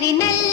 మరి నల్ల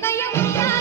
哎呀，哎呀。